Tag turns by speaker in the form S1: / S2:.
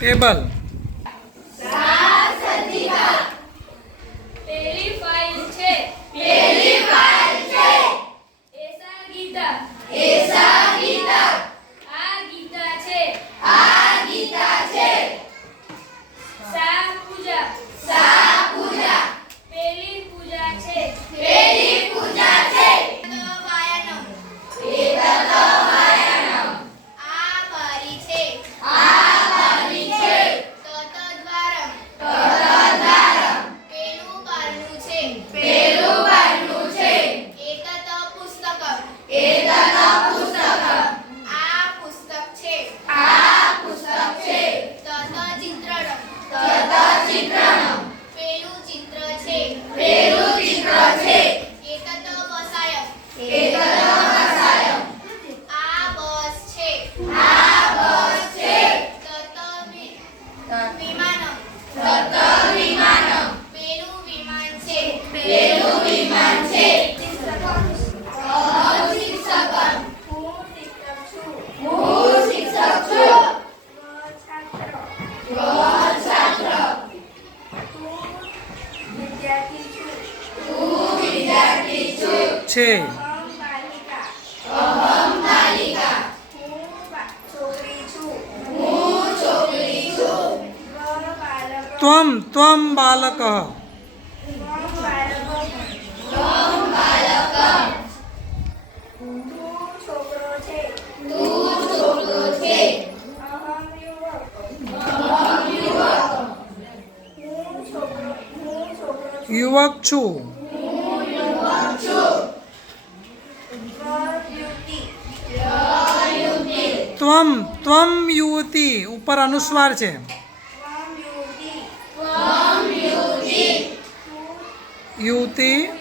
S1: Table છે. પેલી file છે. એસા ગીતા. એસા વિમાનમ. તત વિમાનમ પેલું વિમાન છે. પેલું વિમાન છે. છે. ત્વમ
S2: ત્વમ બાલક
S1: યુવક છું
S2: ત્વમ ત્વમ યુવતી ઉપર અનુસ્વાર છે. યુવતી